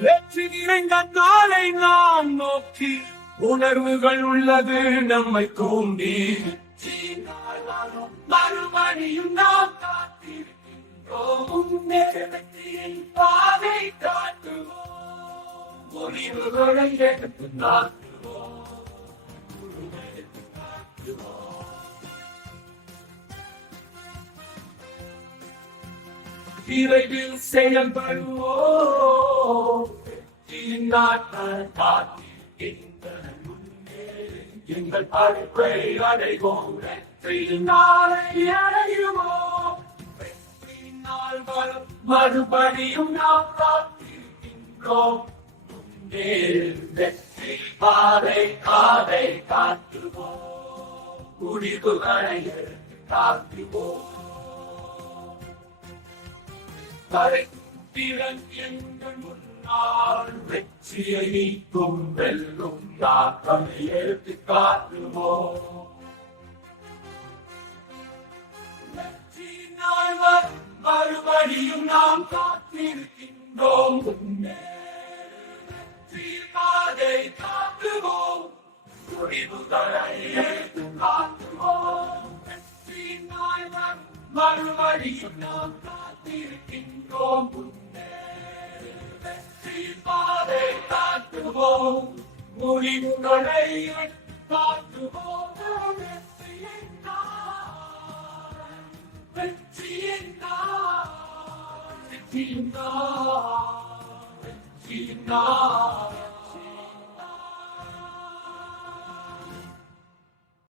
வெற்றி நிறைந்த நாளை நாம் நோக்கி உணர்வுகள் உள்ளது நம்மை தூண்டி மறுபடியும் நாம் காத்திருக்கின்றோம். முன்னேற்றத்தின் பாதை காட்டுவோம். முடிவுகளை எடுத்து நாட்டுவோம். விரைவில் செயல்படுவோம். நாட்கள் காத்திருக்கின்றன. எங்கள் படைப்பை அடைவோம். வெற்றியினாலே அடையுவோம். வெற்றியினால் வரும் மறுபடியும் நாம் காத்திருக்கின்றோம். வெற்றி பாதை காதை காட்டுவோம். முடிவுகளை எடுத்து காட்டுவோம். திறன் எங்கள் முன்னால் வெற்றியை நீக்கும் வெல்லும் தாக்கமை எடுத்து காட்டுவோம். வெற்றியினால் மறுபடியும் நாம் காத்திருக்கின்றோம். வெற்றி பாதை காட்டுவோம். முடிவுகளை எடுத்து காட்டுவோம். வெற்றியினால் மறுபடியும் நாம் காத்திருக்கின்றோம். வெற்றி பாதை காட்டுவோம். முடிவுகளை காட்டுவோம். வெற்றியின் நாள், வெற்றியின் நாள், வெற்றியின் நாள், வெற்றியின் நாள்.